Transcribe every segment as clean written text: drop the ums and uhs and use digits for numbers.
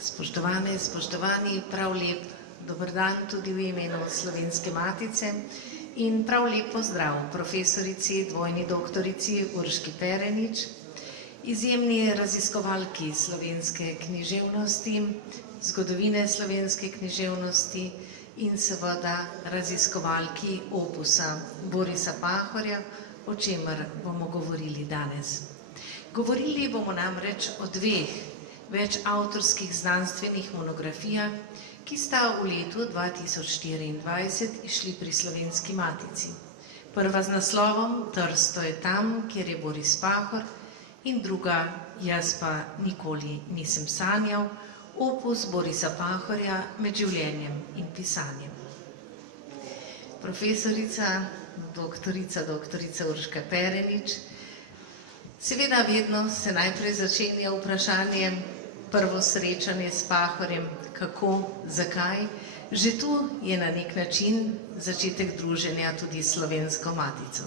Spoštovane, spoštovani, prav lep dober dan tudi v imenu Slovenske matice in prav lep pozdrav profesorici, dvojni doktorici Urški Perenič, izjemni raziskovalki slovenske književnosti, zgodovine slovenske književnosti in seveda raziskovalki opusa Borisa Pahorja, o čemer bomo govorili danes. Govorili bomo namreč o dveh več avtorskih znanstvenih monografijah, ki sta v letu 2024 išli pri Slovenski matici. Prva z naslovom Trsto je tam, kjer je Boris Pahor, in druga Jaz pa nikoli nisem sanjal, opus Borisa Pahorja med življenjem in pisanjem. Profesorica, doktorica Urška Perenič, seveda vedno se najprej začenja vprašanje, prvo srečanje s Pahorjem, kako, zakaj. Že tu je na nek način začetek druženja tudi s Slovensko matico.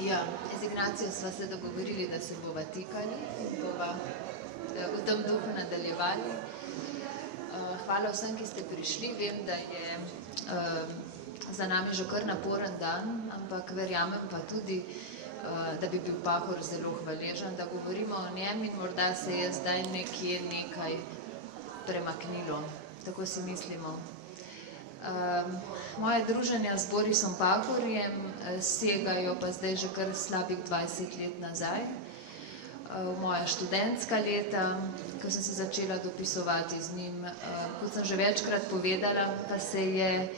Ja, z Ignacijo sva se dogovorili, da se bova tikali in bova v tem duhu nadaljevali. Hvala vsem, ki ste prišli. Vem, da je za nami že kar naporen dan, ampak verjamem pa tudi, da bi bil Pahor zelo hvaležen, da govorimo o njem in morda se je zdaj nekje nekaj premaknilo. Tako si mislimo. Moje druženja z Borisom Pahorjem segajo pa zdaj že kar slabih 20 let nazaj. V moja študentska leta, ko sem se začela dopisovati z njim. Kot sem že večkrat povedala, pa se je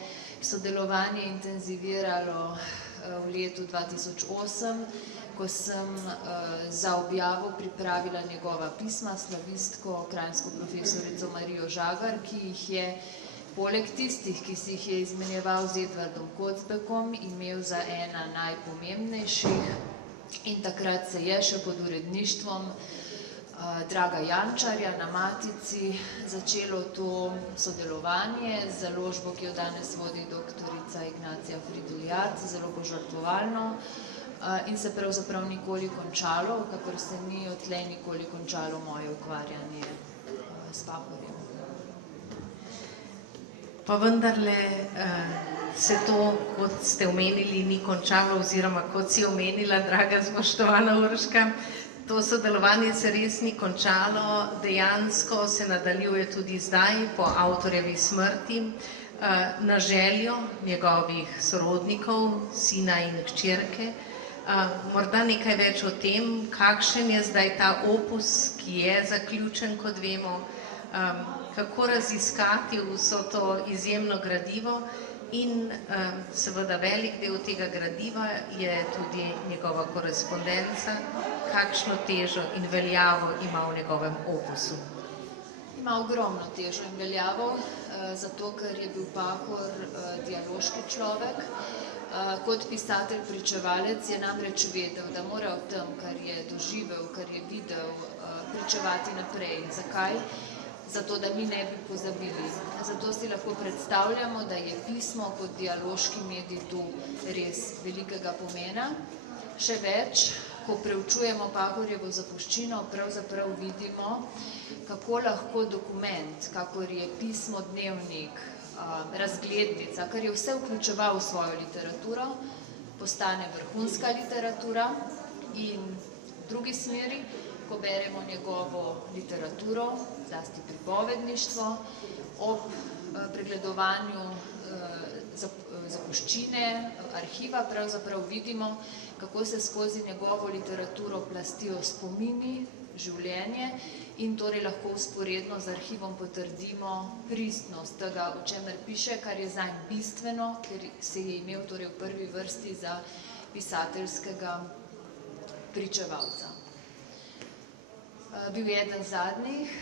sodelovanje intenziviralo v letu 2008, ko sem za objavo pripravila njegova pisma, slavistko, kranjsko profesorico Marijo Žagar, ki jih je poleg tistih, ki si jih je izmenjeval z Edvardom Kocbekom, imel za ena najpomembnejših. In takrat se je še pod uredništvom Draga Jančarja na Matici začelo to sodelovanje z založbo, ki jo danes vodi doktorica Ignacija Fridl-Jarc, zelo požrtvovalno in se pravzaprav nikoli končalo, kakor se ni odtlej nikoli končalo moje ukvarjanje s Pahorjem. Pa vendarle se to, kot ste omenili, ni končalo, oziroma kot si omenila, draga spoštovana Urška, to sodelovanje se res ni končalo, dejansko se nadaljuje tudi zdaj, po avtorjevi smrti, na željo njegovih sorodnikov, sina in hčerke. Morda nekaj več o tem, kakšen je zdaj ta opus, ki je zaključen, kot vemo, kako raziskati vso to izjemno gradivo in seveda velik del tega gradiva je tudi njegova korespondenca, kakšno težo in veljavo ima v njegovem opusu. Ima ogromno težo in veljavo, zato ker je bil Pahor dialoški človek. Kot pisatelj pričevalec je namreč vedel, da mora o tem, kar je doživel, kar je videl, pričevati naprej. Zakaj? Zato, da mi ne bi pozabili. Zato si lahko predstavljamo, da je pismo kot dialoški medij tu res velikega pomena. Še več, ko preučujemo Pahorjevo zapuščino, pravzaprav vidimo, kako lahko dokument, kakor je pismo, dnevnik, razglednica, kar je vse vključeval v svojo literaturo, postane vrhunska literatura in v drugi smeri, ko beremo njegovo literaturo, zlasti pripovedništvo, ob pregledovanju zapuščine, arhiva, pravzaprav vidimo, kako se skozi njegovo literaturo plastijo spomini, življenje in torej lahko vzporedno z arhivom potrdimo pristnost tega, o čemer piše, kar je zanj bistveno, ker se je imel torej v prvi vrsti za pisateljskega pričevalca. Bil je eden zadnjih,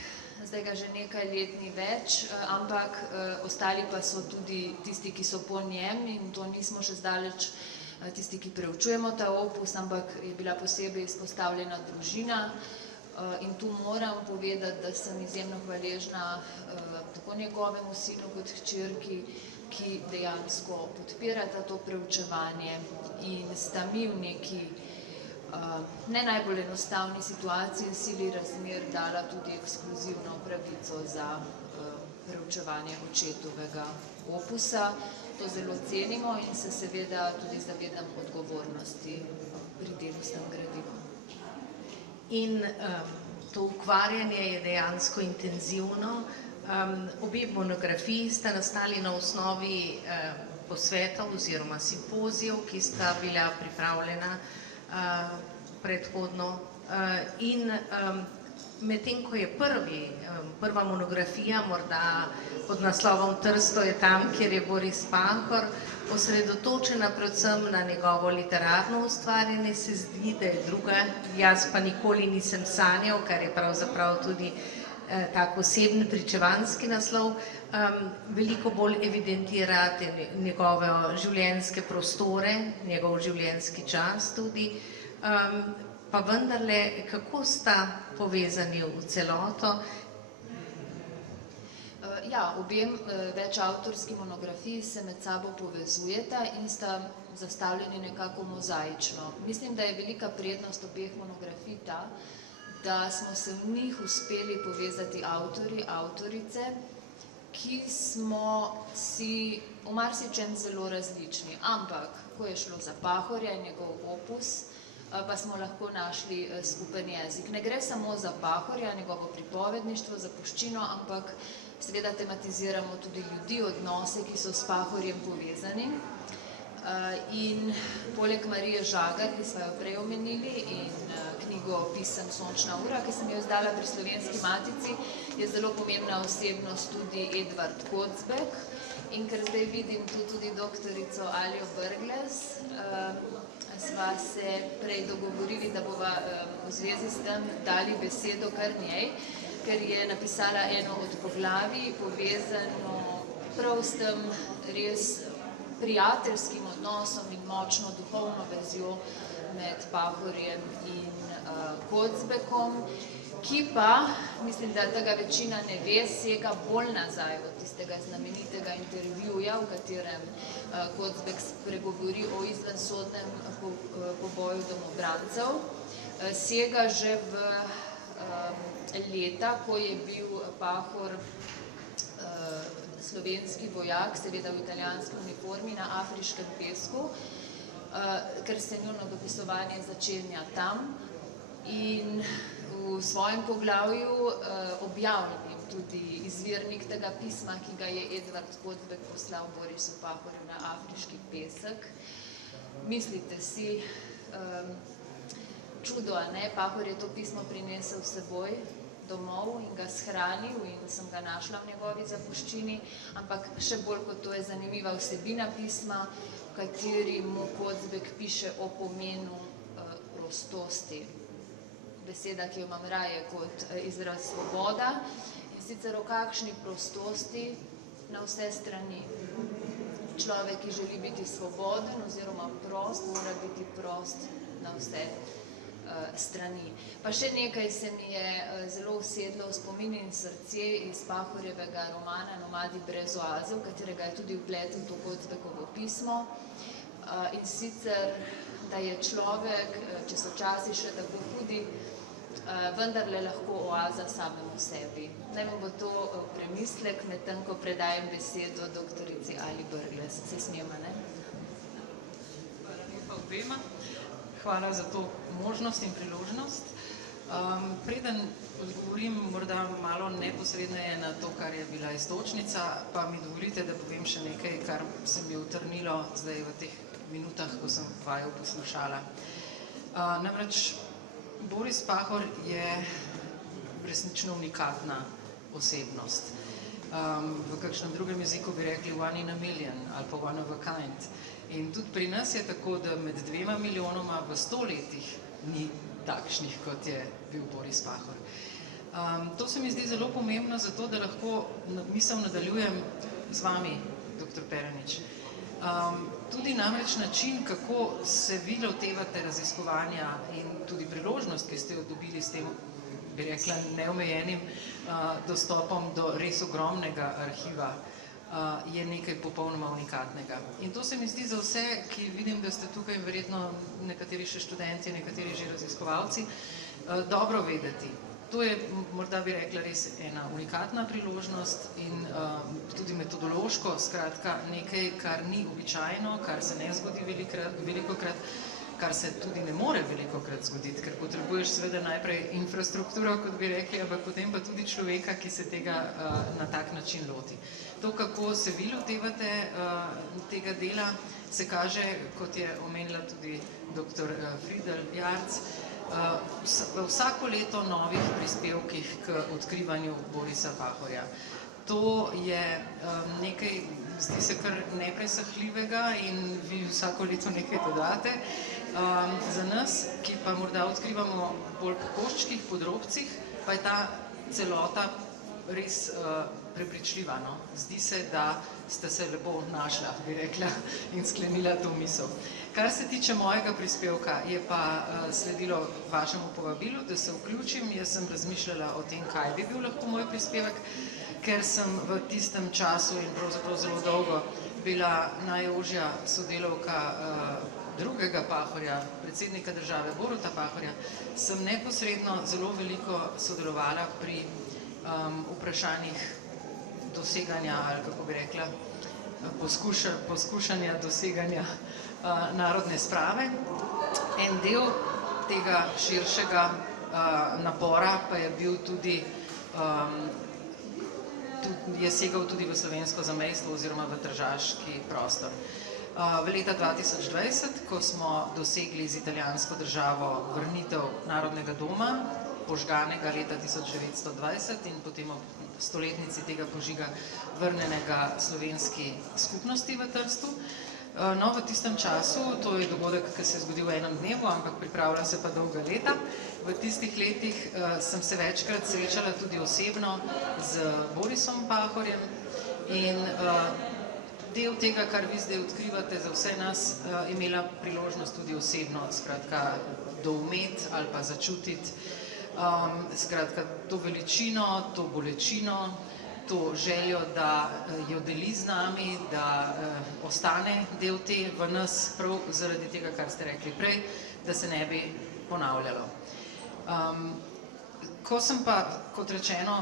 zdaj ga že nekaj let ni več, ampak ostali pa so tudi tisti, ki so po njem in to nismo še zdaleč tisti, ki preučujemo ta opus, ampak je bila posebej izpostavljena družina in tu moram povedati, da sem izjemno hvaležna tako njegovemu sinu kot hčerki, ki dejansko podpirata to preučevanje in sta mi v neki ne najbolj enostavni situaciji in sili razmer dala tudi ekskluzivno pravico za preučevanje očetovega opusa. To zelo cenimo in se seveda tudi zavedam odgovornosti pri delu s tem gradivom. In to ukvarjanje je dejansko intenzivno. Obe monografiji sta nastali na osnovi posvetov oziroma simpozijev, ki sta bila pripravljena predhodno. In medtem, ko je prva monografija, morda pod naslovom Trsto je tam, kjer je Boris Pahor, osredotočena predvsem na njegovo literarno ustvarjanje, se zdi, da je druga, Jaz pa nikoli nisem sanjal, kar je pravzaprav tudi tak osebni pričevanski naslov, veliko bolj evidentira njegove življenjske prostore, njegov življenjski čas tudi, pa vendarle, kako sta povezani v celoto? Ja, objem večavtorski monografiji se med sabo povezujeta in sta zastavljeni nekako mozaično. Mislim, da je velika prednost obeh monografij ta, da smo se v njih uspeli povezati avtorji, avtorice, ki smo si v marsičem zelo različni. Ampak, ko je šlo za Pahorja in njegov opus, pa smo lahko našli skupen jezik. Ne gre samo za Pahorja, njegovo pripovedništvo, zapuščino, ampak seveda tematiziramo tudi ljudi, odnose, ki so s Pahorjem povezani. In poleg Marije Žagar, ki smo jo prej omenili, in knjigo Pisem Sončna ura, ki sem jo izdala pri Slovenski matici, je zelo pomembna osebnost tudi Edvard Kocbek. In ker zdaj vidim tu tudi doktorico Aljo Brglez, sva se prej dogovorili, da bova v zvezi s tem dali besedo kar njej, ker je napisala eno od poglavij, povezano prav s tem res prijateljskim odnosom in močno duhovno vezjo med Pahorjem in Kocbekom, ki pa, mislim, da tega večina ne ve, sega bolj nazaj od tistega znamenitega intervjuja, v katerem Kocbek spregovori o izvensodnem poboju domobrancev. Sega že v leta, ko je bil Pahor slovenski vojak, seveda v italijanski uniformi na afriškem pesku, ker se njuno dopisovanje začenja tam. In v svojem poglavju objavljam tudi izvirnik tega pisma, ki ga je Edvard Kocbek poslal Borisu Pahorju na afriški pesek. Mislite si, čudo, a ne? Pahor je to pismo prinesel s seboj domov in ga shranil in sem ga našla v njegovi zapuščini, ampak še bolj kot to je zanimiva vsebina pisma, v kateri mu Kocbek piše o pomenu prostosti. Beseda, ki jo imam raje kot izraz svoboda, in sicer o kakšni prostosti na vse strani. Človek, ki želi biti svoboden oziroma prost, mora biti prost na vse strani. Pa še nekaj se mi je zelo usedlo v spomin in srce iz Pahorjevega romana Nomadi brez oaze, v katerega je tudi vpletel to Kocbekovo pismo. In sicer, da je človek, če so časi še tako hudi, vendarle lahko oaza samemu sebi. Naj vam bo to premislek, medtem ko predajem besedo doktorici Ali Brglez. Se smijemo, ne? Hvala lepa obema. Hvala za to možnost in priložnost. Preden odgovorim morda malo neposredneje na to, kar je bila iztočnica, pa mi dovolite, da povem še nekaj, kar se mi je utrnilo zdaj v teh minutah, ko sem vaju poslušala. Namreč Boris Pahor je resnično unikatna osebnost. V kakšnem drugem jeziku bi rekli one in a million ali pa one of a kind. In tudi pri nas je tako, da med 2 milijonoma v 100 letih ni takšnih, kot je bil Boris Pahor. To se mi zdi zelo pomembno zato, da lahko misel nadaljujem z vami, dr. Perenič. Tudi namreč način, kako se vi lotevate raziskovanja in tudi priložnost, ki ste jo dobili s tem, bi rekla, neomejenim dostopom do res ogromnega arhiva, je nekaj popolnoma unikatnega. In to se mi zdi za vse, ki vidim, da ste tukaj verjetno nekateri še študenti, nekateri že raziskovalci, dobro vedeti. To je, morda bi rekla, res ena unikatna priložnost in tudi metodološko, skratka, nekaj, kar ni običajno, kar se ne zgodi velikokrat, kar se tudi ne more velikokrat zgoditi, ker potrebuješ seveda najprej infrastrukturo, kot bi rekli, ampak potem pa tudi človeka, ki se tega na tak način loti. To, kako se vi lotevate tega dela, se kaže, kot je omenila tudi dr. Friedel Jarc, vsako leto novih prispevkih k odkrivanju Borisa Pahorja. To je nekaj, zdi se kar nepresahljivega in vi vsako leto nekaj dodate. Za nas, ki pa morda odkrivamo bolj po koščkih, podrobcih, pa je ta celota res prepričljiva. Zdi se, da ste se lepo našla, bi rekla, in sklenila to misel. Kar se tiče mojega prispevka, je pa sledilo vašemu povabilu, da se vključim. Jaz sem razmišljala o tem, kaj bi bil lahko moj prispevek, ker sem v tistem času in pravzaprav zelo dolgo bila najožja sodelavka drugega Pahorja, predsednika države Boruta Pahorja, sem neposredno zelo veliko sodelovala pri vprašanjih doseganja, ali kako bi rekla, poskušanja doseganja narodne sprave. En del tega širšega napora pa je bil tudi, je segal tudi v slovensko zamejstvo oziroma v tržaški prostor. V leta 2020, ko smo dosegli z italijansko državo vrnitev Narodnega doma, požganega leta 1920 in potem ob stoletnici tega požiga vrnenega slovenski skupnosti v Trstu. No, v tistem času, to je dogodek, ki se je zgodil v enem dnevu, ampak pripravlja se pa dolga leta. V tistih letih sem se večkrat srečala tudi osebno z Borisom Pahorjem in del tega, kar vi zdaj odkrivate za vse nas, imela priložnost tudi osebno, skratka, doumeti ali pa začutiti, skratka, to veličino, to bolečino, to željo, da jo deli z nami, da ostane del te v nas prav zaradi tega, kar ste rekli prej, da se ne bi ponavljalo. Ko sem pa, kot rečeno,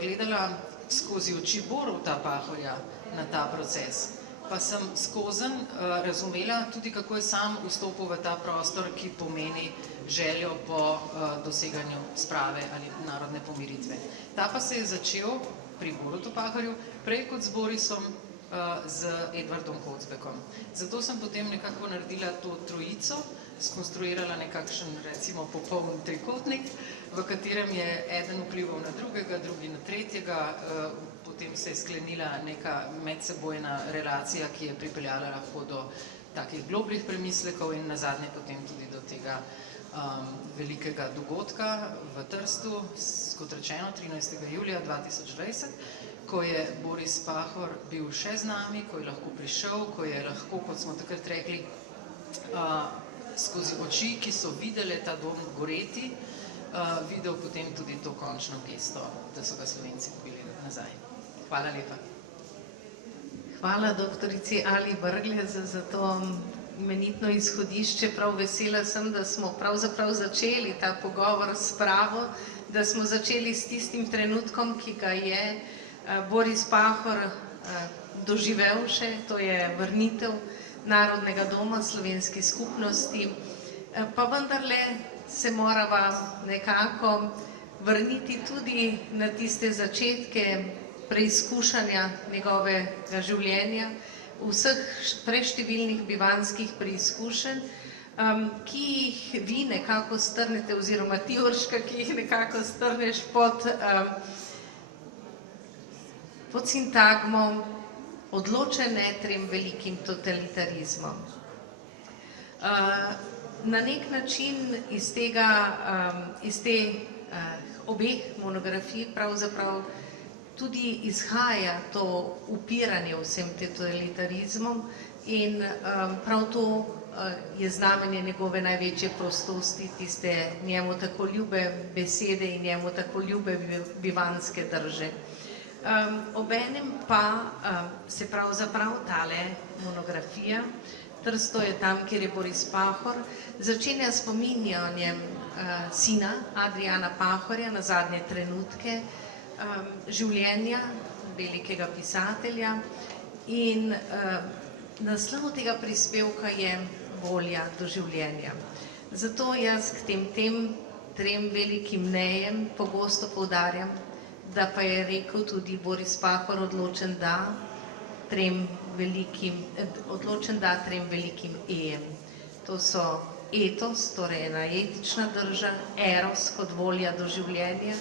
gledala skozi oči Boruta Pahorja na ta proces, pa sem skozenj razumela tudi, kako je sam vstopil v ta prostor, ki pomeni željo po doseganju sprave ali narodne pomiritve. Ta pa se je začel pri Borutu Pahorju prej kot z Borisom, z Edvardom Kocbekom. Zato sem potem nekako naredila to trojico, skonstruirala nekakšen, recimo, popoln trikotnik, v katerem je eden vplival na drugega, drugi na tretjega, potem se je sklenila neka medsebojna relacija, ki je pripeljala lahko do takih globljih premislekov in nazadnje potem tudi do tega velikega dogodka v Trstu, kot rečeno, 13. julija 2020, ko je Boris Pahor bil še z nami, ko je lahko prišel, ko je lahko, kot smo takrat rekli, skozi oči, ki so videle ta dom goreti, videl potem tudi to končno gesto, da so ga Slovenci dobili nazaj. Hvala lepa. Hvala doktorici Ali Brglez za to imenitno izhodišče. Prav vesela sem, da smo pravzaprav začeli ta pogovor s spravo, da smo začeli s tistim trenutkom, ki ga je Boris Pahor doživel še, to je vrnitev Narodnega doma slovenski skupnosti, pa vendarle se morava nekako vrniti tudi na tiste začetke preizkušanja njegovega življenja, vseh preštevilnih bivanskih preizkušenj, ki jih vi nekako strnete, oziroma ti, Urška, ki jih nekako strneš pod sintagmom odločen ne trem velikim totalitarizmom. Na nek način iz te obeh monografij pravzaprav tudi izhaja to upiranje vsem totalitarizmom in prav to je znamenje njegove največje prostosti, tiste njemu tako ljube besede in njemu tako ljube bivanske drže. Obenem pa se pravzaprav tale monografija, Trsto je tam, kjer je Boris Pahor, začenja spominjanjem sina Adriana Pahorja na zadnje trenutke življenja velikega pisatelja in naslov tega prispevka je Volja do življenja. Zato jaz k tem trem velikim nejem pogosto poudarjam, da pa je rekel tudi Boris Pahor odločen da trem velikim ejem. To so etos, torej ena etična drža, eros kot volja do življenja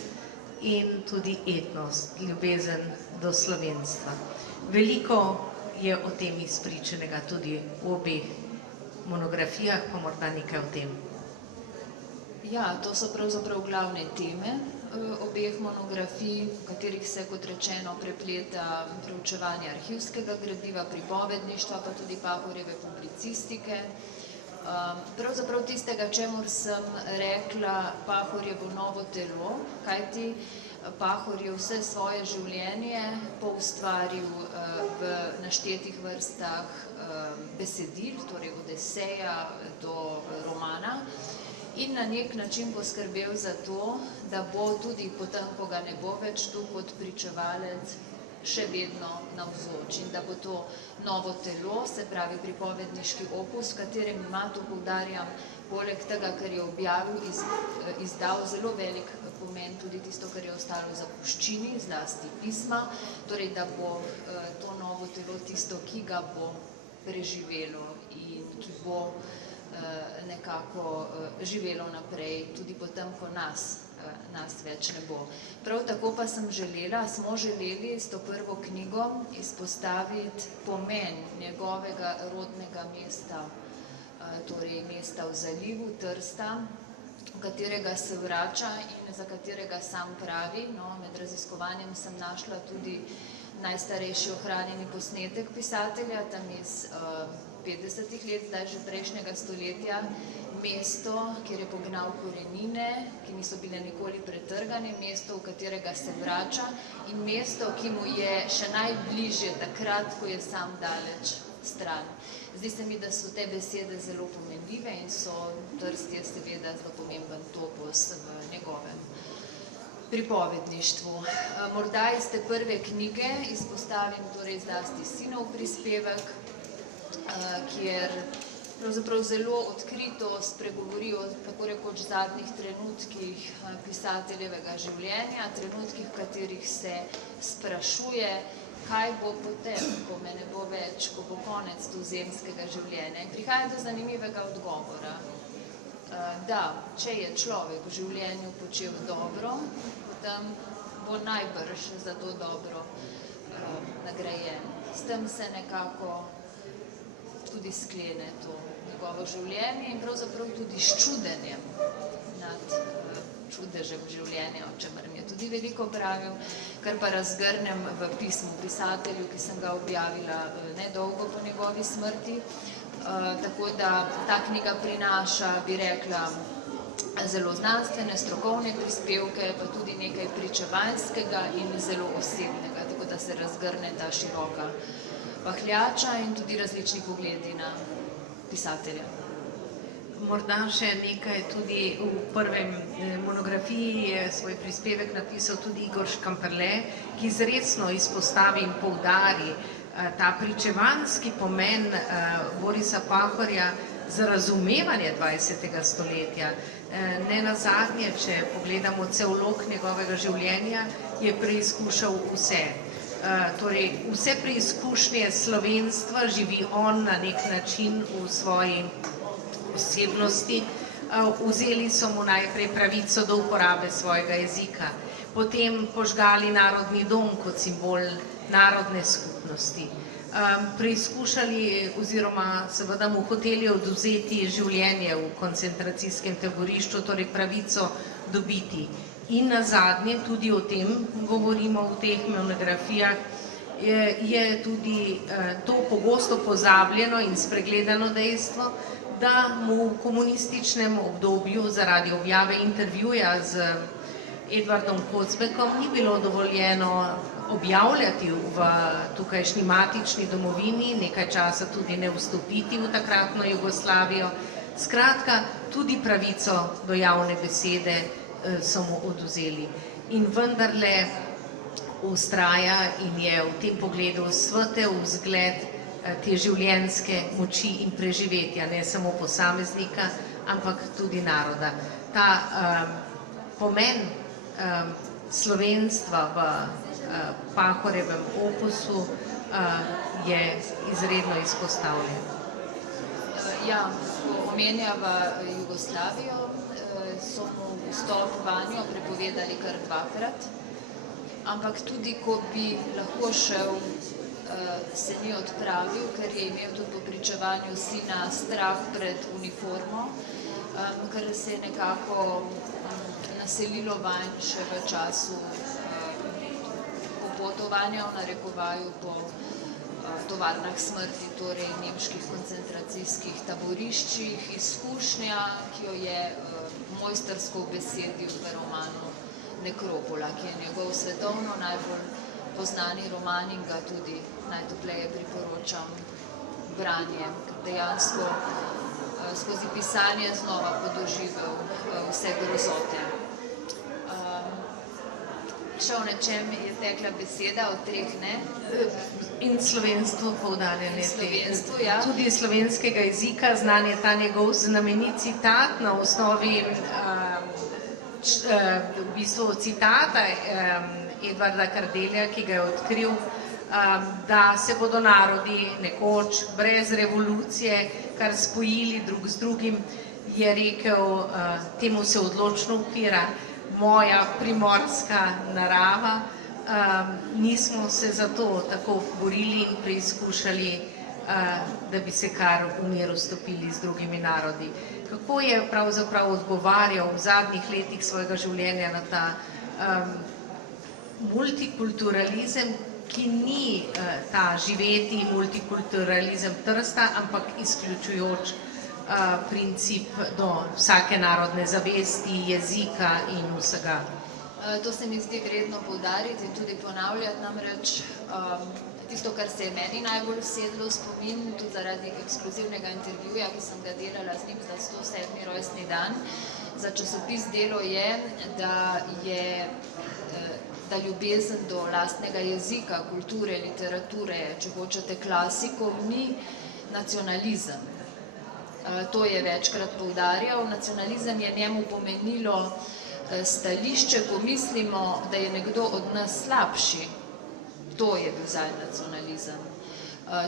in tudi etnost, ljubezen do slovenstva. Veliko je o tem izpričanega tudi v obeh monografijah, pa morda nekaj o tem. Ja, to so pravzaprav glavne teme obeh monografij, v katerih se, kot rečeno, prepleta preučevanje arhivskega gradiva, pripovedništva, pa tudi Pahorjeve publicistike. Pravzaprav tistega, čemur sem rekla Pahorjevo novo telo, kajti Pahor je vse svoje življenje poustvaril v naštetih vrstah besedil, torej od eseja do romana, in na nek način poskrbel za to, da bo tudi potem, ko ga ne bo več tu kot pričevalec, še vedno navzoč in da bo to novo telo, se pravi pripovedniški opus, v katerem ima, to poudarjam, poleg tega, ker je objavil, izdal zelo velik pomen tudi tisto, kar je ostalo v zapuščini, zlasti pisma, torej da bo to novo telo tisto, ki ga bo preživelo in ki bo nekako živelo naprej, tudi potem, ko nas več ne bo. Prav tako pa smo želeli s to prvo knjigo izpostaviti pomen njegovega rodnega mesta, torej mesta v zalivu Trsta, v katerega se vrača in za katerega sam pravi. Med raziskovanjem sem našla tudi najstarejši ohranjeni posnetek pisatelja, tam iz 50-ih let, zdaj že prejšnjega stoletja, mesto, kjer je pognal korenine, ki niso bile nikoli pretrgane, mesto, v katerega se vrača in mesto, ki mu je še najbližje takrat, ko je sam daleč stran. Zdi se mi, da so te besede zelo pomenljive in Trst je seveda zelo pomemben topos v njegovem pripovedništvu. Morda iz te prve knjige izpostavim torej zlasti sinov prispevek, kjer pravzaprav zelo odkrito spregovori o tako rekoč zadnjih trenutkih pisateljevega življenja, trenutkih, v katerih se sprašuje, kaj bo potem, ko me ne bo več, ko bo konec tozemskega življenja. In prihaja do zanimivega odgovora, da če je človek v življenju počel dobro, potem bo najbrž za to dobro nagrajen. S tem se nekako tudi sklene to njegovo življenje in pravzaprav tudi s čudenjem nad čudežem življenja, o čemer mi je tudi veliko pravil, kar pa razgrnem v pismu pisatelju, ki sem ga objavila nedolgo po njegovi smrti. Tako da ta knjiga prinaša, bi rekla, zelo znanstvene, strokovne prispevke, pa tudi nekaj pričevalskega in zelo osebnega, tako da se razgrne ta široka pahljača in tudi različni pogledi na pisatelja. Morda še nekaj, tudi v prvem monografiji je svoj prispevek napisal tudi Igor Škamperle, ki izrecno izpostavi in poudari ta pričevanski pomen Borisa Pahorja za razumevanje 20. stoletja. Ne nazadnje, če pogledamo cel lok njegovega življenja, je preizkušal vse. Torej, vse preizkušnje slovenstva živi on na nek način v svoji osebnosti. Vzeli so mu najprej pravico do uporabe svojega jezika, potem požgali Narodni dom kot simbol narodne skupnosti. Preizkušali oziroma seveda mu hoteli odvzeti življenje v koncentracijskem taborišču, torej pravico dobiti. In nazadnje, tudi o tem govorimo v teh monografijah, je tudi to pogosto pozabljeno in spregledano dejstvo, da mu v komunističnem obdobju zaradi objave intervjuja z Edvardom Kocbekom ni bilo dovoljeno objavljati v tukajšnji matični domovini, nekaj časa tudi ne vstopiti v takratno Jugoslavijo, Skratka, tudi pravico do javne besede so mu odvzeli. In vendarle vztraja in je v tem pogledu svetel vzgled te življenjske moči in preživetja, ne samo posameznika, ampak tudi naroda. Ta pomen slovenstva v Pahorjevem opusu je izredno izpostavljen. Ja, ko omenjava Jugoslavijo, so mu vstop vanjo prepovedali kar 2-krat, ampak tudi ko bi lahko šel, se ni odpravil, ker je imel tudi po pričevanju sina strah pred uniformo, ker se je nekako naselilo vanj še v času popotovanja, v narekovaju po tovarnah smrti, torej nemških koncentracijskih taboriščih, izkušnja, ki jo je mojstrsko ubesedil v romanu Nekropola, ki je njegov svetovno najbolj poznani roman in ga tudi najtopleje priporočam branje, ker dejansko skozi pisanje znova podoživel vse grozote. Še o nečem je tekla beseda, o 3 ne? In slovenstvo poudarjanje. Slovenstvo, ja. Tudi slovenskega jezika, znan je ta njegov znamenit citat na osnovi v bistvu citata Edvarda Kardelja, ki ga je odkril, da se bodo narodi nekoč brez revolucije kar spojili drug z drugim, je rekel, temu se odločno upira moja primorska narava, nismo se zato tako borili in preizkušali, da bi se kar v mir vstopili z drugimi narodi. Kako je pravzaprav odgovarjal v zadnjih letih svojega življenja na ta multikulturalizem, ki ni ta živeti multikulturalizem Trsta, ampak izključujoč princip do vsake narodne zavesti, jezika in vsega. To se mi zdi vredno poudariti in tudi ponavljati, namreč tisto, kar se je meni najbolj usedlo v spomin, tudi zaradi ekskluzivnega intervjuja, ki sem ga delala z njim za 107. rojstni dan, za časopis Delo je, da ljubezen do lastnega jezika, kulture, literature, če hočete klasikov, ni nacionalizem. To je večkrat poudarjal. Nacionalizem je njemu pomenilo stališče, ko mislimo, da je nekdo od nas slabši. To je bil zdaj nacionalizem.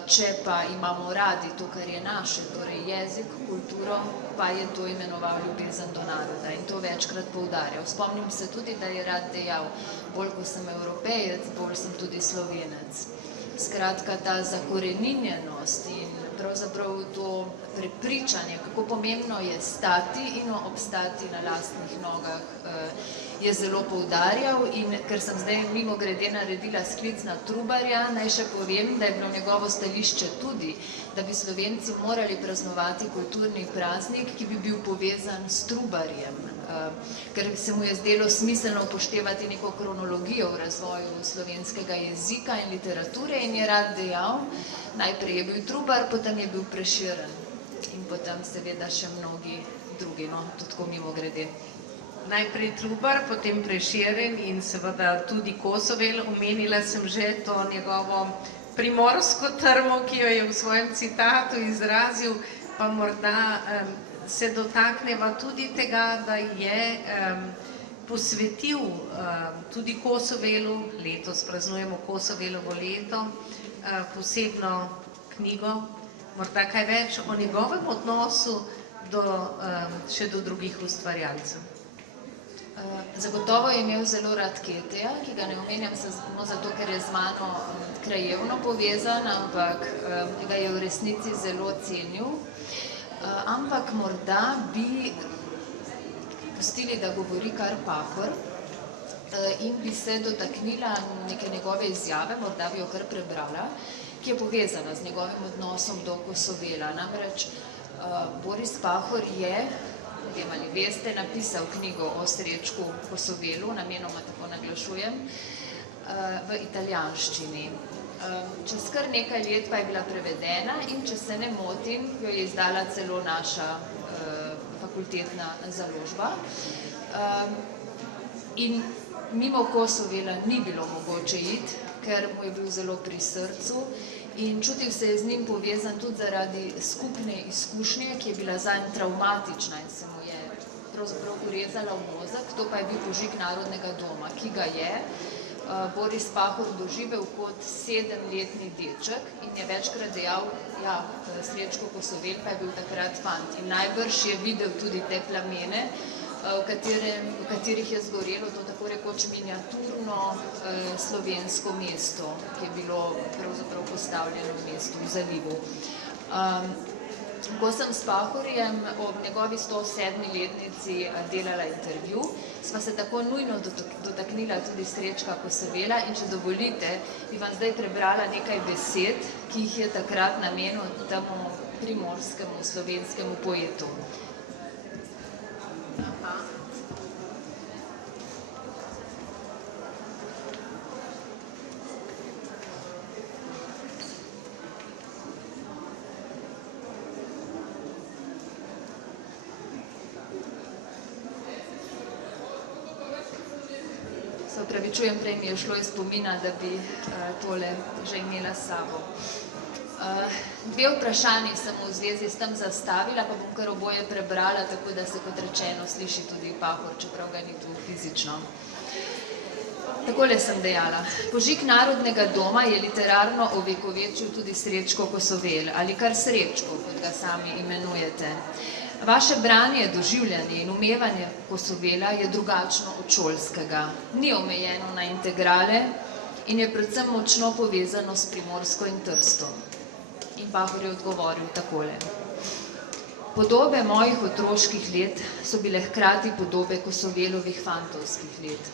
Če pa imamo radi to, kar je naše, torej jezik, kulturo, pa je to imenoval ljubezen do naroda in to večkrat poudarjal. Spomnim se tudi, da je rad dejal, bolj ko sem Evropejec, bolj sem tudi Slovenec. Skratka, ta zakoreninjenost in pravzaprav to prepričanje, kako pomembno je stati in obstati na lastnih nogah, je zelo poudarjal in ker sem zdaj mimogrede naredila sklic na Trubarja, naj še povem, da je bilo njegovo stališče tudi, da bi Slovenci morali praznovati kulturni praznik, ki bi bil povezan s Trubarjem, ker se mu je zdelo smiselno upoštevati neko kronologijo v razvoju slovenskega jezika in literature in je rad dejal, najprej je bil Trubar, potem je bil Prešeren in potem seveda še mnogi drugi, no, to tako mimogrede. Najprej Trubar, potem Prešeren in seveda tudi Kosovel. Omenila sem že to njegovo primorsko trmo, ki jo je v svojem citatu izrazil, pa morda se dotakneva tudi tega, da je posvetil tudi Kosovelu, letos praznujemo Kosovelovo leto, posebno knjigo, morda kaj več o njegovem odnosu še do drugih ustvarjalcev. Zagotovo je imel zelo rad Keteja, ki ga ne omenjam samo zato, ker je z mano krajevno povezan, ampak ga je v resnici zelo cenil. Ampak morda bi pustili, da govori kar Pahor in bi se dotaknila neke njegove izjave, morda bi jo kar prebrala, ki je povezana z njegovim odnosom do Kosovela. Namreč Boris Pahor je, ne vem ali veste, napisal knjigo o Srečku Kosovelu, namenoma tako naglašujem, v italijanščini. Čez kar nekaj let pa je bila prevedena in če se ne motim, jo je izdala celo naša fakultetna založba. In mimo Kosovela ni bilo mogoče iti, ker mu je bil zelo pri srcu in čutil se je z njim povezan tudi zaradi skupne izkušnje, ki je bila zanj travmatična in se mu je pravzaprav urezala v mozek, to pa je bil požig Narodnega doma, ki ga je Boris Pahor doživel kot 7-letni deček in je večkrat dejal, ja, Srečko Kosovel pa je bil takrat fant in najbrž je videl tudi te plamene, v katerih je zgorelo to tako rekoč miniaturno slovensko mesto, ki je bilo pravzaprav postavljeno v mestu v zalivu. Ko sem s Pahorjem ob njegovi 107. letnici delala intervju, sva se tako nujno dotaknila tudi Srečka Kosovela in če dovolite, bi vam zdaj prebrala nekaj besed, ki jih je takrat namenil temu primorskemu slovenskemu poetu. Se opravičujem, prej mi je šlo iz spomina, da bi tole že imela s sabo. Dve vprašanji sem v zvezi s tem zastavila, pa bom kar oboje prebrala, tako da se kot rečeno sliši tudi Pahor, čeprav ga ni tu fizično. Takole sem dejala. Požig Narodnega doma je literarno ovekovečil tudi Srečko Kosovel, ali kar Srečko, kot ga sami imenujete. Vaše branje, doživljanje in umevanje Kosovela je drugačno od šolskega. Ni omejeno na integrale in je predvsem močno povezano s Primorsko in Trstom. In Pahor je odgovoril takole. Podobe mojih otroških let so bile hkrati podobe Kosovelovih fantovskih let.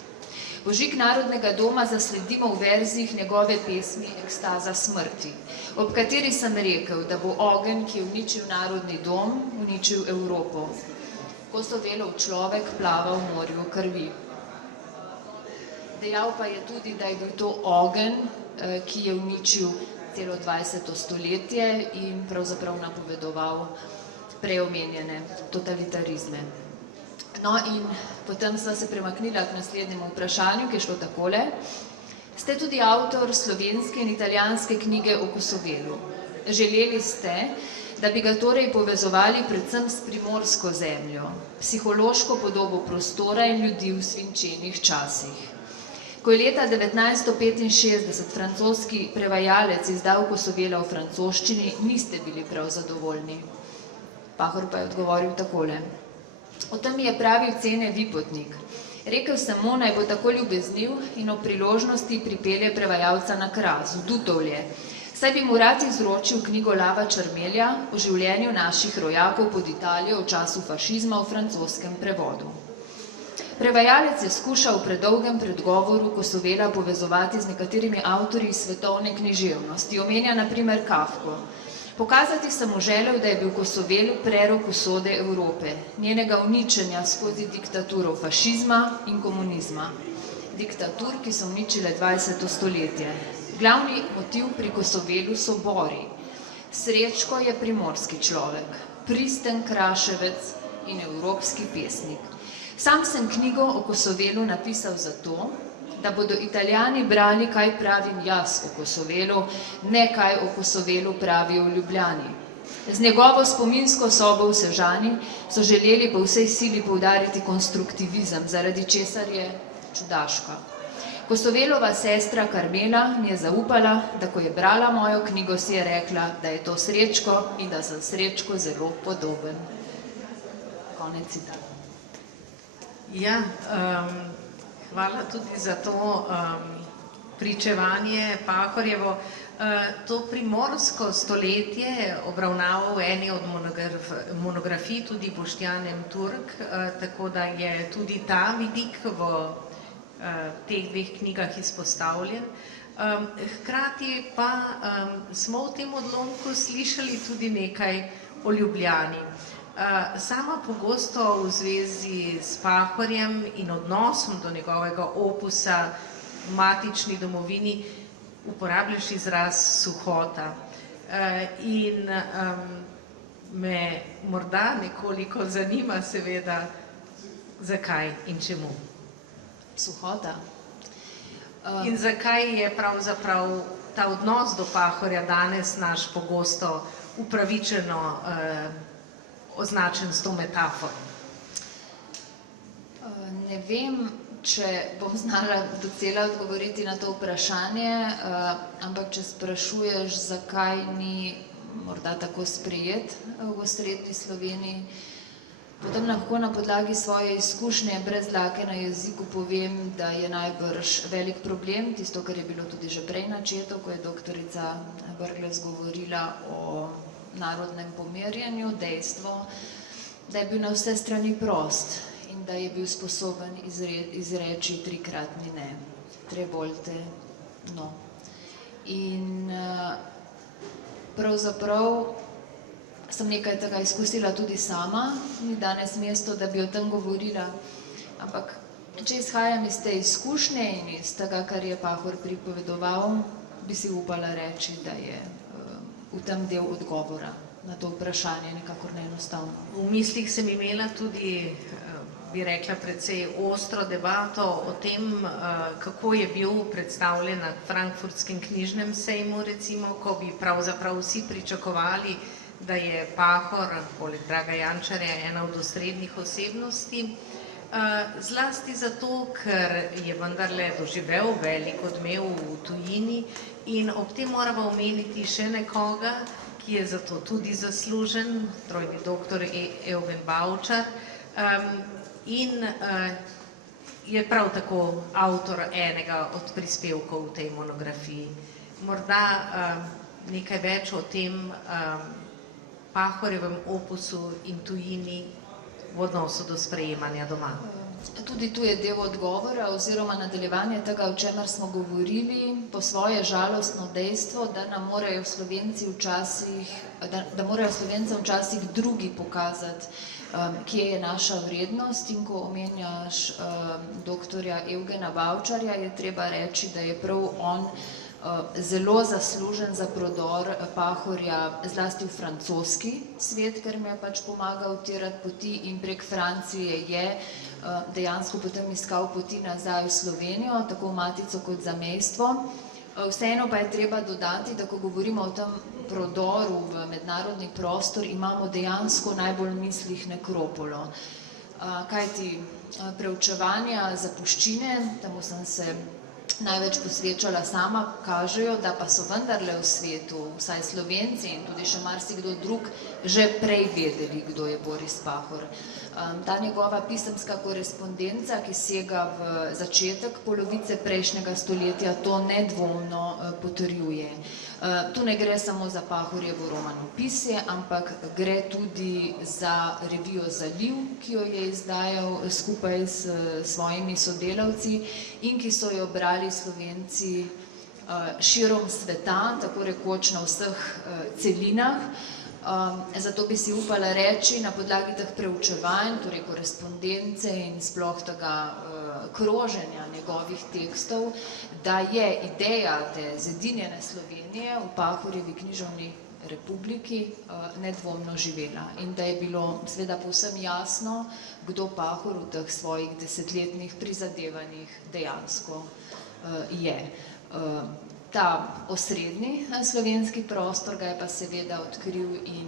Požig Narodnega doma zasledimo v verzih njegove pesmi Ekstaza smrti, ob kateri sem rekel, da bo ogenj, ki je uničil Narodni dom, uničil Evropo. Kosovelov človek plava v morju krvi. Dejal pa je tudi, da je bil to ogenj, ki je uničil celo 20. stoletje in pravzaprav napovedoval preomenjene totalitarizme. No in potem sem se premaknila k naslednjemu vprašanju, ki je šlo takole. Ste tudi avtor slovenske in italijanske knjige o Kosovelu. Želeli ste, da bi ga torej povezovali predvsem s primorsko zemljo, psihološko podobo prostora in ljudi v svinčenih časih. Ko je leta 1965 francoski prevajalec izdal Kosovela v francoščini, niste bili prav zadovoljni. Pahor pa je odgovoril takole. O tem je pravil Cene Vipotnik. Rekel sem mu, naj bo tako ljubezniv in ob priložnosti pripelje prevajalca na Kras, v Dutovlje, saj bi mu rad izročil knjigo Lava Črmelja o življenju naših rojakov pod Italijo v času fašizma v francoskem prevodu. Prevajalec je skušal v predolgem predgovoru Kosovela povezovati z nekaterimi avtorji svetovne književnosti, omenja na primer Kafko. Pokazati sem mu želel, da je bil Kosovel prerok usode Evrope, njenega uničenja skozi diktaturo fašizma in komunizma. Diktatur, ki so uničile 20. stoletje. Glavni motiv pri Kosovelu so bori. Srečko je primorski človek, pristen kraševec in evropski pesnik. Sam sem knjigo o Kosovelu napisal zato, da bodo Italijani brali, kaj pravim jaz o Kosovelu, ne kaj o Kosovelu pravijo v Ljubljani. Z njegovo spominsko sobo v Sežani so želeli po vsej sili poudariti konstruktivizem, zaradi česar je čudaška. Kosovelova sestra Karmela mi je zaupala, da ko je brala mojo knjigo, si je rekla, da je to Srečko in da sem Srečko zelo podoben. Konec citata. Ja, hvala tudi za to pričevanje Pahorjevo. To primorsko stoletje je obravnaval v eni od monografij tudi Boštjan M. Turk, tako da je tudi ta vidik v teh dveh knjigah izpostavljen. Hkrati pa smo v tem odlomku slišali tudi nekaj o Ljubljani. Sama pogosto v zvezi s Pahorjem in odnosom do njegovega opusa v matični domovini uporabljaš izraz suhota in me morda nekoliko zanima seveda, zakaj in čemu. Suhota. In zakaj je pravzaprav ta odnos do Pahorja danes naš pogosto upravičeno označen s to metaforo? Ne vem, če bom znala docela odgovoriti na to vprašanje, ampak če sprašuješ, zakaj ni morda tako sprejet v osrednji Sloveniji, potem lahko na podlagi svoje izkušnje brez dlake na jeziku povem, da je najbrž velik problem, tisto, kar je bilo tudi že prej načeto, ko je doktorica Brglez govorila o narodnem pomerjanju, dejstvo, da je bil na vse strani prost in da je bil sposoben izreči trikratni ne, tre volte no. In pravzaprav sem nekaj tega izkusila tudi sama, ni danes mesto, da bi o tem govorila, ampak če izhajam iz te izkušnje in iz tega, kar je Pahor pripovedoval, bi si upala reči, da je v tem del odgovora na to vprašanje nekakor neenostavno. V mislih sem imela tudi, bi rekla, precej ostro debato o tem, kako je bil predstavljen na Frankfurtskem knjižnem sejmu, recimo, ko bi pravzaprav vsi pričakovali, da je Pahor, poleg Draga Jančarja, ena od osrednjih osebnosti, zlasti zato, ker je vendarle doživel velik odmev v tujini in ob tem moramo omeniti še nekoga, ki je zato tudi zaslužen, trojni doktor Eugen Bavčar, in je prav tako avtor enega od prispevkov v tej monografiji. Morda nekaj več o tem Pahorjevem opusu in tujini v odnosu do sprejemanja doma. Tudi tu je del odgovora oziroma nadaljevanje tega, o čemer smo govorili, po svoje žalostno dejstvo, da nam morajo Slovenci včasih, da morajo Slovencem včasih drugi pokazati, kje je naša vrednost, in ko omenjaš doktorja Evgena Bavčarja, je treba reči, da je prav on zelo zaslužen za prodor Pahorja zlasti v francoski svet, ker mi je pač pomagal utirati poti in prek Francije je dejansko potem iskal poti nazaj v Slovenijo, tako v matico kot zamejstvo. Vseeno pa je treba dodati, da ko govorimo o tem prodoru v mednarodni prostor, imamo dejansko najbolj v mislih nekropolo. Kajti preučevanja zapuščine, temu sem se največ posvečala sama, kažejo, da pa so vendarle v svetu, vsaj Slovenci in tudi še marsikdo drug, že prej vedeli, kdo je Boris Pahor. Ta njegova pisemska korespondenca, ki sega v začetek polovice prejšnjega stoletja, to nedvomno potrjuje. Tu ne gre samo za Pahorjevo romanopisje, ampak gre tudi za revijo Zaliv, ki jo je izdajal skupaj s svojimi sodelavci in ki so jo brali Slovenci širom sveta, tako rekoč na vseh celinah. Zato bi si upala reči na podlagi teh preučevanj, torej korespondence in sploh tega kroženja njegovih tekstov, da je ideja te zedinjene Slovenije v Pahorjevi književni republiki nedvomno živela in da je bilo seveda povsem jasno, kdo Pahor v teh svojih desetletnih prizadevanjih dejansko je. Ta osrednji slovenski prostor ga je pa seveda odkril in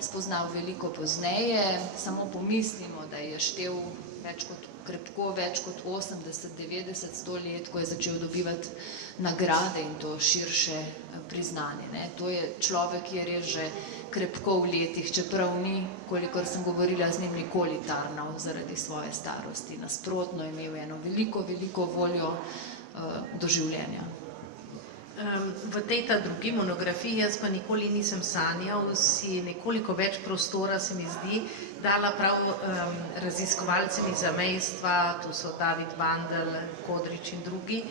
spoznal veliko pozneje. Samo pomislimo, da je štel krepko več kot 80, 90, 100 let, ko je začel dobivati nagrade in to širše priznanje. To je človek, ki je res že krepko v letih, čeprav ni, kolikor sem govorila z njim, nikoli tarnal zaradi svoje starosti. Nasprotno je imel eno veliko, veliko voljo do življenja. V tej ta drugi monografiji, jaz pa nikoli nisem sanjal, si nekoliko več prostora, se mi zdi, dala prav raziskovalcem iz zamejstva, tu so David Bandel, Kodrič in drugi.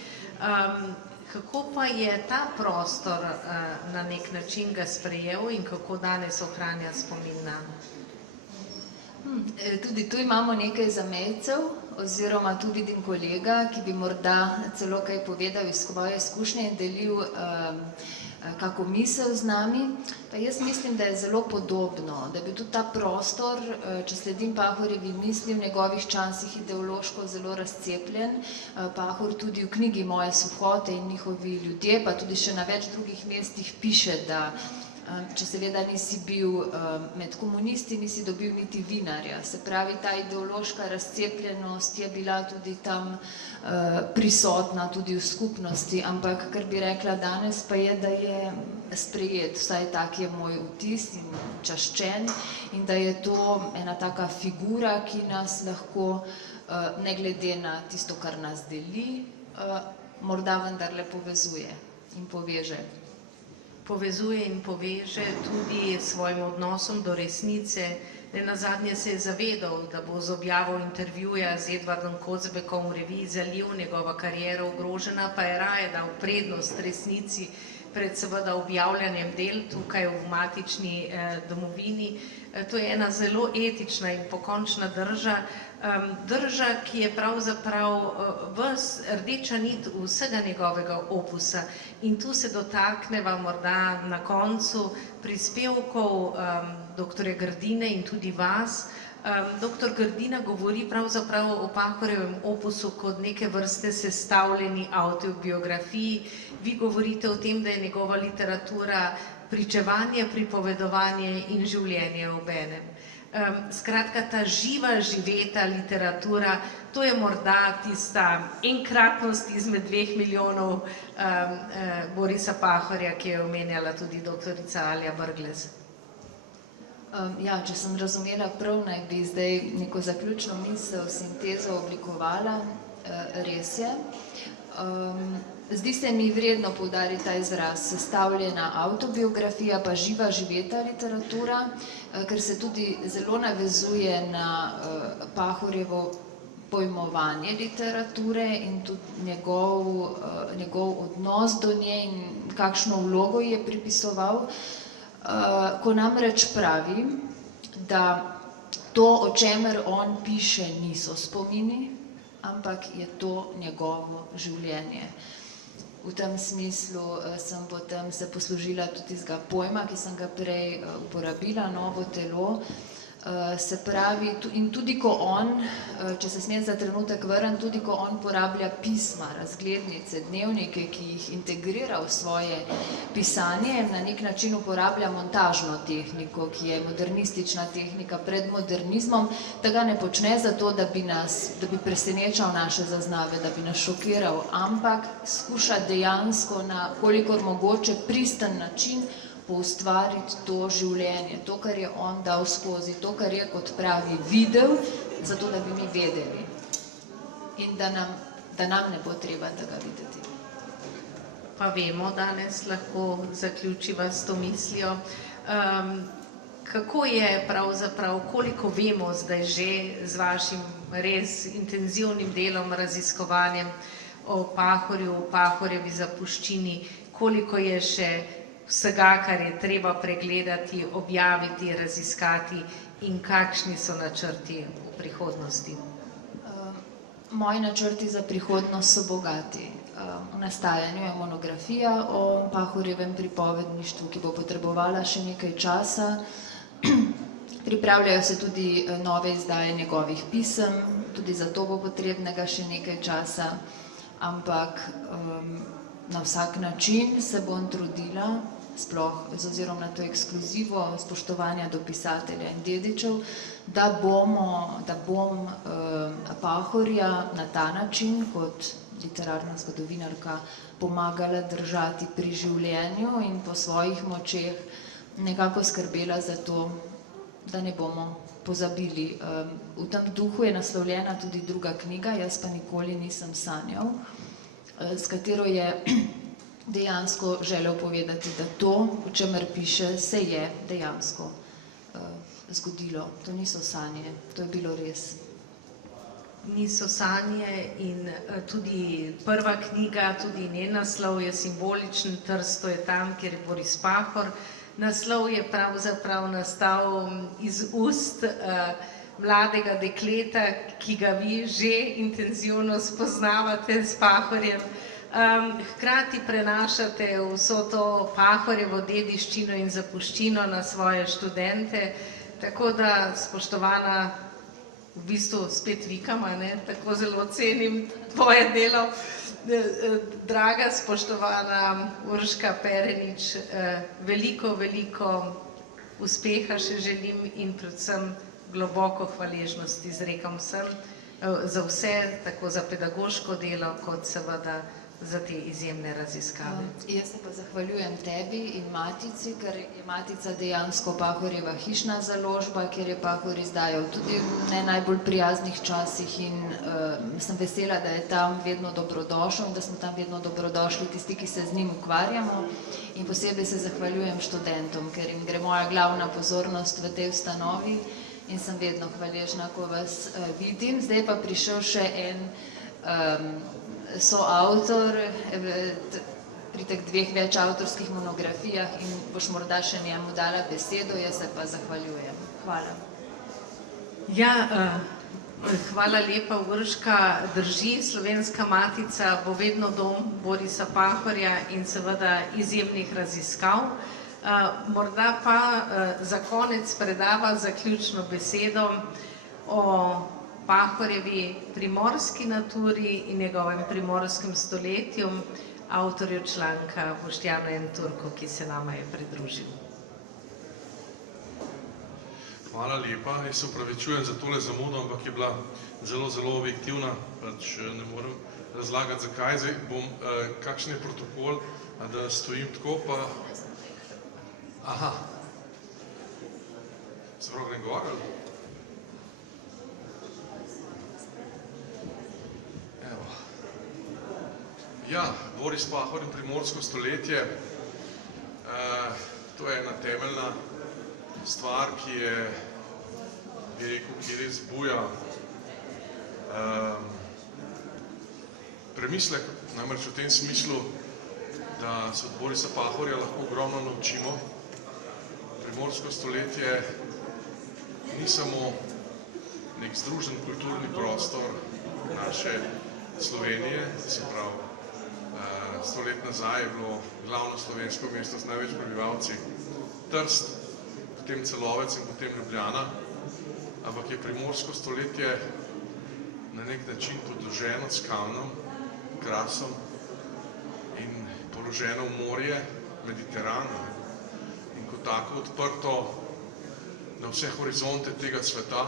Kako pa je ta prostor na nek način ga sprejel in kako danes ohranja spomin nanj? Tudi tu imamo nekaj zamejcev, oziroma tu vidim kolega, ki bi morda celo kaj povedal iz svoje izkušnje in delil kako misel z nami. Pa jaz mislim, da je zelo podobno, da je bil tudi ta prostor, če sledim Pahorjevi misli, v njegovih časih ideološko zelo razcepljen. Pahor tudi v knjigi Moje suhote in njihovi ljudje, pa tudi še na več drugih mestih piše, da če seveda nisi bil med komunisti, nisi dobil niti vinarja. Se pravi, ta ideološka razcepljenost je bila tudi tam prisotna, tudi v skupnosti, ampak kar bi rekla danes pa je, da je sprejet, vsaj tak je moj vtis in čaščen, in da je to ena taka figura, ki nas lahko, ne glede na tisto, kar nas deli, morda vendarle povezuje in poveže. Povezuje in poveže tudi s svojim odnosom do resnice. Nenazadnje se je zavedal, da bo z objavo intervjuja z Edvardom Kocbekom v reviji Zaliv njegova kariera ogrožena, pa je raje dal prednost resnici pred seveda objavljanjem del tukaj v matični domovini. To je ena zelo etična in pokončna drža, ki je pravzaprav rdeča nit vsega njegovega opusa. In tu se dotakneva morda na koncu prispevkov dr. Grdine in tudi vas. Dr. Grdina govori pravzaprav o Pahorjevem opusu kot neke vrste sestavljeni avtobiografiji. Vi govorite o tem, da je njegova literatura pričevanje, pripovedovanje in življenje obenem. Skratka, ta živa, živeta literatura, to je morda tista enkratnost izmed 2 milijonov Borisa Pahorja, ki je omenjala tudi doktorica Alja Brglez. Ja, če sem razumela prav, naj bi zdaj neko zaključno misel, sintezo oblikovala, res je. Zdi se mi vredno poudariti ta izraz sestavljena avtobiografija, pa živa, živeta literatura, ker se tudi zelo navezuje na Pahorjevo pojmovanje literature in tudi njegov odnos do nje in kakšno vlogo je pripisoval. Ko namreč pravi, da to, o čemer on piše, niso spomini, ampak je to njegovo življenje. V tem smislu sem potem se poslužila tudi tistega pojma, ki sem ga prej uporabila, novo telo. Se pravi, in tudi ko on, če se smem za trenutek vrniti, tudi ko on porablja pisma, razglednice, dnevnike, ki jih integrira v svoje pisanje, na nek način uporablja montažno tehniko, ki je modernistična tehnika pred modernizmom, tega ne počne zato, da bi presenečal naše zaznave, da bi nas šokiral, ampak skuša dejansko na kolikor mogoče pristen način poustvariti to življenje, to, kar je on dal skozi, to, kar je, kot pravi, videl, zato da bi mi vedeli in da nam ne bo treba tega videti. Pa vemo, danes lahko zaključiva s to mislijo. Kako je pravzaprav, koliko vemo zdaj že z vašim res intenzivnim delom, raziskovanjem o Pahorju, o Pahorjevi zapuščini, koliko je še vsega, kar je treba pregledati, objaviti, raziskati in kakšni so načrti v prihodnosti? Moji načrti za prihodnost so bogati. V nastajanju je monografija o Pahorjevem pripovedništvu, ki bo potrebovala še nekaj časa. Pripravljajo se tudi nove izdaje njegovih pisem, tudi za to bo potrebnega še nekaj časa, ampak na vsak način se bom trudila, sploh z ozirom na to ekskluzivo spoštovanja do pisatelja in dedičev, da bom Pahorja na ta način, kot literarna zgodovinarka, pomagala držati pri življenju in po svojih močeh nekako skrbela za to, da ne bomo pozabili. V tem duhu je naslovljena tudi druga knjiga, Jaz pa nikoli nisem sanjal, s katero je dejansko želel povedati, da to, o čemer piše, se je dejansko zgodilo. To niso sanje, to je bilo res. Niso sanje in tudi prva knjiga, tudi njen naslov je simboličen, Trsto je tam, kjer je Boris Pahor. Naslov je pravzaprav nastal iz ust mladega dekleta, ki ga vi že intenzivno spoznavate s Pahorjem. Hkrati prenašate vso to Pahorjevo dediščino in zapuščino na svoje študente, tako da, spoštovana, v bistvu spet vikam, tako zelo cenim tvoje delo. Draga, spoštovana Urška Perenič, veliko uspeha še želim in predvsem globoko hvaležnost izrekam vsem za vse, tako za pedagoško delo, kot seveda za te izjemne raziskave. Jaz se pa zahvaljujem tebi in Matici, ker je Matica dejansko Pahorjeva hišna založba, kjer je Pahor izdajal tudi v ne najbolj prijaznih časih in sem vesela, da je tam vedno dobrodošel in da smo tam vedno dobrodošli tisti, ki se z njim ukvarjamo. In posebej se zahvaljujem študentom, ker jim gre moja glavna pozornost v tej ustanovi in sem vedno hvaležna, ko vas vidim. Zdaj pa prišel še en soavtor pri teh dveh več avtorskih monografijah in boš morda še njemu dala besedo, jaz se pa zahvaljujem. Hvala. Ja, hvala lepa, Urška. Drži, Slovenska matica bo vedno dom Borisa Pahorja in seveda izjemnih raziskav. Morda pa za konec predava zaključno besedo o Pahorjevi primorski naturi in njegovem primorskem stoletju, avtorju članka Boštjanu M. Turku, ki se nama je pridružil. Hvala lepa, jaz se opravičujem za tole zamudo, ampak je bila zelo objektivna, pač ne morem razlagati zakaj. Zdaj bom, kakšen je protokol, da stojim tako pa... Aha. Se prav grem gor ali? Ja, Boris Pahor in primorsko stoletje, to je ena temeljna stvar, ki je, bi rekel, ki res buja premislek, namreč v tem smislu, da se od Borisa Pahorja lahko ogromno naučimo. Primorsko stoletje ni samo nek združen kulturni prostor naše Slovenije, se pravi, 100 let nazaj je bilo glavno slovensko mesto z največ prebivalci Trst, potem Celovec in potem Ljubljana, ampak je primorsko stoletje na nek način podloženo s Kamnom, Krasom in položeno v morje, Mediteran in kot tako odprto na vse horizonte tega sveta.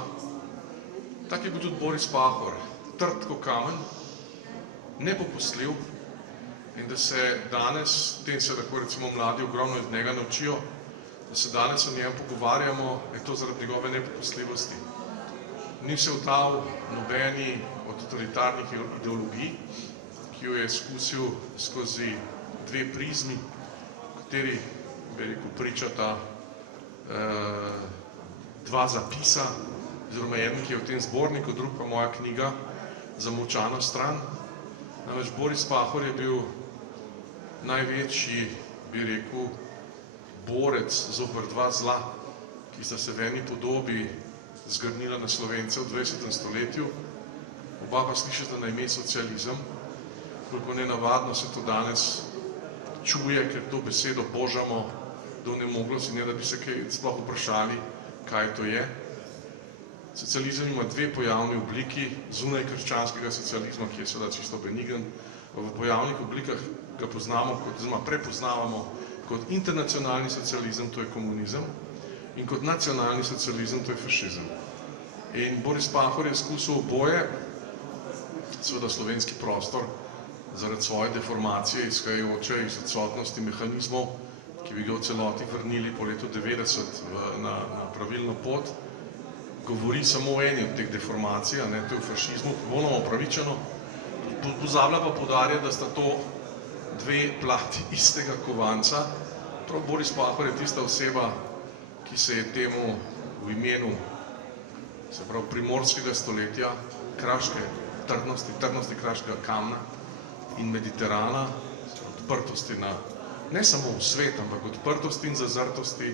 Tak je bil tudi Boris Pahor, trd kot kamen, nepopustljiv, in da se danes, tem se lahko recimo mladi ogromno od njega naučijo, da se danes o njem pogovarjamo, je to zaradi njegove nepopustljivosti. Ni se vdal nobeni od totalitarnih ideologij, ki jo je izkusil skozi dve prizmi, kateri, bi rekel, pričata dva zapisa, oziroma eden, ki je v tem zborniku, drug pa moja knjiga Zamolčana stran. Namreč Boris Pahor je bil največji, bi rekel, borec zoper dva zla, ki sta se v eni podobi zgrnila na Slovence v 20. stoletju. Oba pa slišata na ime socializem, koliko nenavadno se to danes čuje, ker to besedo božamo do onemoglosti, ne da bi se kaj sploh vprašali, kaj to je. Socializem ima dve pojavni obliki, zunaj krščanskega socializma, ki je seveda čisto benigen. V pojavnih oblikah ga poznamo, oziroma prepoznavamo kot internacionalni socializem, to je komunizem, in kot nacionalni socializem, to je fašizem. In Boris Pahor je izkusil oboje, seveda slovenski prostor, zaradi svoje deformacije, izhajajoče iz odsotnosti mehanizmov, ki bi ga v celoti vrnili po letu 90 na pravilno pot, govori samo o eni od teh deformacij, to je v fašizmu, popolnoma upravičeno, pozablja pa poudarja, da sta to dve plati istega kovanca. Prav Boris Pahor je tista oseba, ki se je temu v imenu, se pravi, primorskega stoletja, kraške trdnosti kraškega kamna in Mediterana, odprtosti na, ne samo v svet, ampak odprtosti in zazrtosti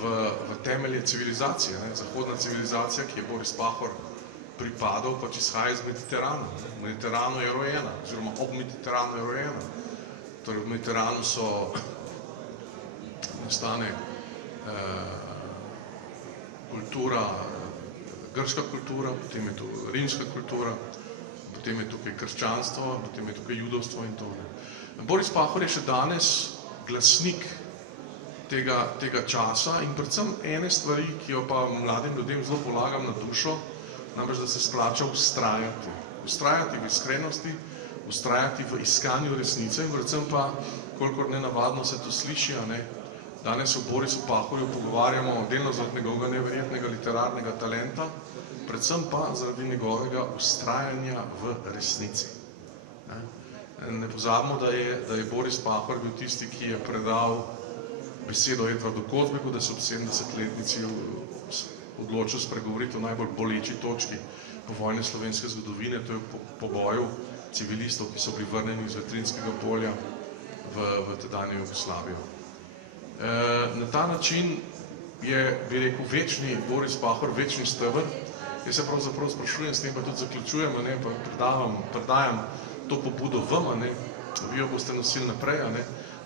v temelje civilizacije. Zahodna civilizacija, ki je Boris Pahor pripadal, pač izhaja iz Mediterana. V Mediteranu je rojena, oziroma ob Mediteranu je rojena. Torej v Mediteranu nastane kultura, grška kultura, potem je tu rimska kultura, potem je tukaj krščanstvo, potem je tukaj judovstvo in to. Boris Pahor je še danes glasnik tega časa in predvsem ene stvari, ki jo pa mladim ljudem zelo polagam na dušo, namreč, da se splača vztrajati. Vztrajati v iskrenosti, vztrajati v iskanju resnice in predvsem pa, kolikor nenavadno se to sliši, danes o Borisu Pahorju pogovarjamo delno zaradi njegovega neverjetnega literarnega talenta, predvsem pa zaradi njegovega vztrajanja v resnici. Ne pozabimo, da je Boris Pahor bil tisti, ki je predal besedo Edvardu Kozbeku, da se ob 70-letnici odločil spregovoriti o najbolj boleči točki povojne slovenske zgodovine, to je poboju civilistov, ki so bili vrnjeni iz Vetrinskega polja v tedanjo Jugoslavijo. Na ta način je, bi rekel, večni Boris Pahor, večni steber. Jaz se pravzaprav sprašujem, s tem pa tudi zaključujem, predajam to pobudo vam, vi jo boste nosili naprej,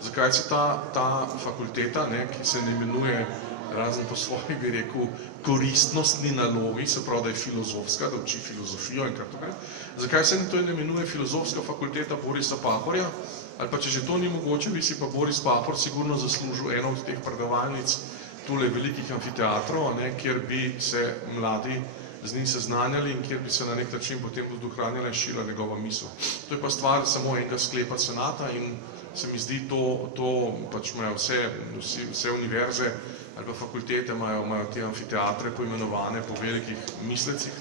zakaj se ta fakulteta, ki se ne imenuje razen po svoji, bi rekel, koristnostni nalogi, se pravi, da je filozofska, da uči filozofijo in kar tukaj, zakaj se to ne imenuje filozofska fakulteta Borisa Pahorja, ali pa če že to ni mogoče, bi si pa Boris Pahor sigurno zaslužil eno od teh predavalnic tule velikih amfiteatrov, kjer bi se mladi z njim seznanjali in kjer bi se na nek način potem tudi ohranjala in širila njegova misel. To je pa stvar samo enega sklepa senata in se mi zdi to pač imajo vse univerze ali pa fakultete imajo te amfiteatre poimenovane po velikih mislecih.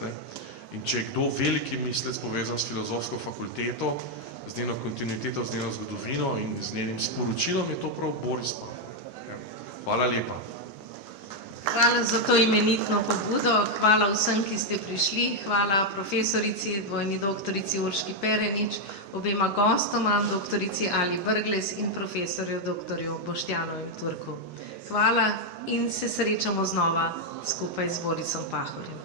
In če je kdo veliki mislec povezan s filozofsko fakulteto, z njeno kontinuiteto, z njeno zgodovino in z njenim sporočilom, je to prav Boris Pahor. Hvala lepa. Hvala za to imenitno pobudo, hvala vsem, ki ste prišli, hvala profesorici, dvojni doktorici Urški Perenič, obema gostoma, doktorici Ali Brglez in profesorju doktorju Boštjanu Turku. Hvala in se srečamo znova skupaj z Borisom Pahorjem.